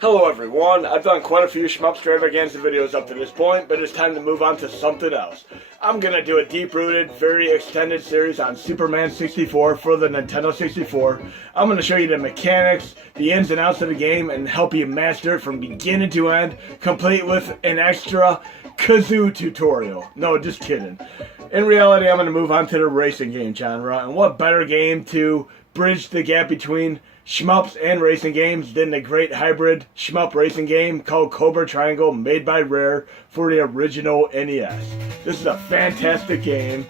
Hello everyone, I've done quite a few SHMUP Stravaganza videos up to this point, but it's time to move on to something else. I'm going to do a deep-rooted, very extended series on Superman 64 for the Nintendo 64. I'm going to show you the mechanics, the ins and outs of the game, and help you master it from beginning to end, complete with an extra kazoo tutorial. No, just kidding. In reality, I'm going to move on to the racing game genre, and what better game to bridge the gap between shmups and racing games than the great hybrid shmup racing game called Cobra Triangle, made by Rare for the original NES. This is a fantastic game,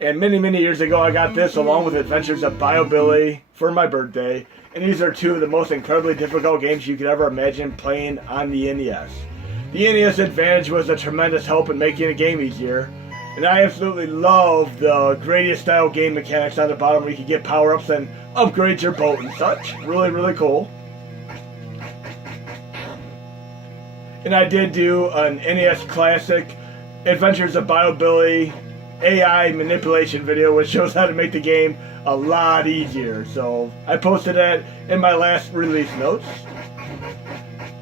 and many years ago I got this along with Adventures of Bio Billy for my birthday, and these are two of the most incredibly difficult games you could ever imagine playing on the NES. The NES Advantage was a tremendous help in making a game easier, and I absolutely love the Gradius style game mechanics on the bottom where you can get power-ups and upgrade your boat and such. Really cool. And I did do an NES Classic Adventures of Bio Billy AI manipulation video which shows how to make the game a lot easier. So I posted that in my last release notes.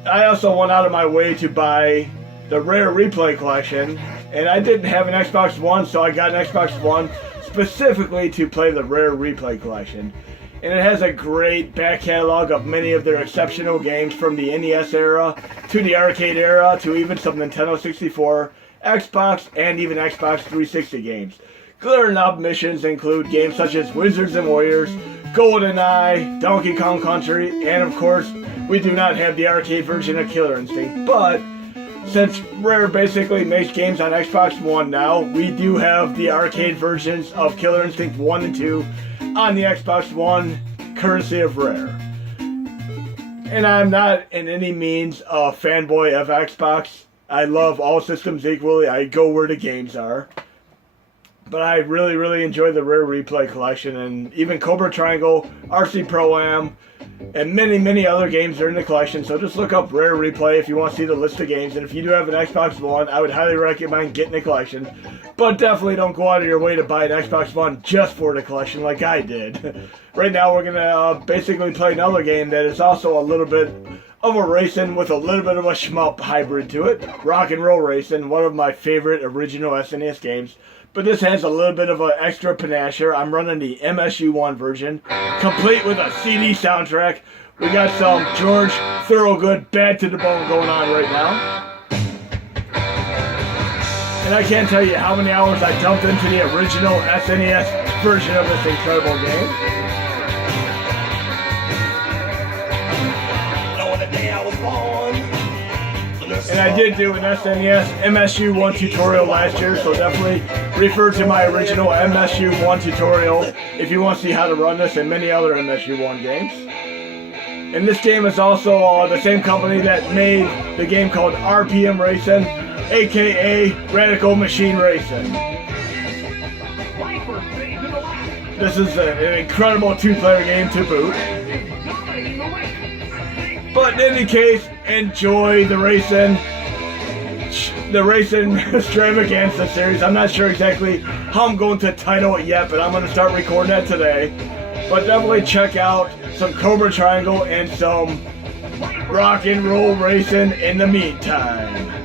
I also went out of my way to buy the Rare Replay Collection, and I didn't have an Xbox One, so I got an Xbox One specifically to play the Rare Replay Collection. And it has a great back catalog of many of their exceptional games from the NES era to the arcade era to even some Nintendo 64, Xbox, and even Xbox 360 games. Glitter Knob missions include games such as Wizards and Warriors, GoldenEye, Donkey Kong Country, and of course, we do not have the arcade version of Killer Instinct, but since Rare basically makes games on Xbox One now, we do have the arcade versions of Killer Instinct 1 and 2 on the Xbox One, courtesy of Rare. And I'm not in any means a fanboy of Xbox. I love all systems equally. I go where the games are. But I really enjoy the Rare Replay Collection, and even Cobra Triangle, RC Pro-Am, and many other games are in the collection. So just look up Rare Replay if you want to see the list of games. And if you do have an Xbox One, I would highly recommend getting the collection. But definitely don't go out of your way to buy an Xbox One just for the collection like I did. Right now we're going to basically play another game that is also a little bit of a racing with a little bit of a shmup hybrid to it. Rock and Roll Racing, one of my favorite original SNES games. But this has a little bit of an extra panache here. I'm running the MSU1 version, complete with a CD soundtrack. We got some George Thorogood Bad to the Bone going on right now. And I can't tell you how many hours I dumped into the original SNES version of this incredible game. On the day I was born. And I did do an SNES MSU1 tutorial last year, so definitely refer to my original MSU1 tutorial if you want to see how to run this and many other MSU1 games. And this game is also the same company that made the game called RPM Racing, aka Radical Machine Racing. This is an incredible two-player game to boot. But in any case, enjoy the racing Stravaganza series. I'm not sure exactly how I'm going to title it yet, but I'm going to start recording that today. But definitely check out some Cobra Triangle and some Rock and Roll Racing in the meantime.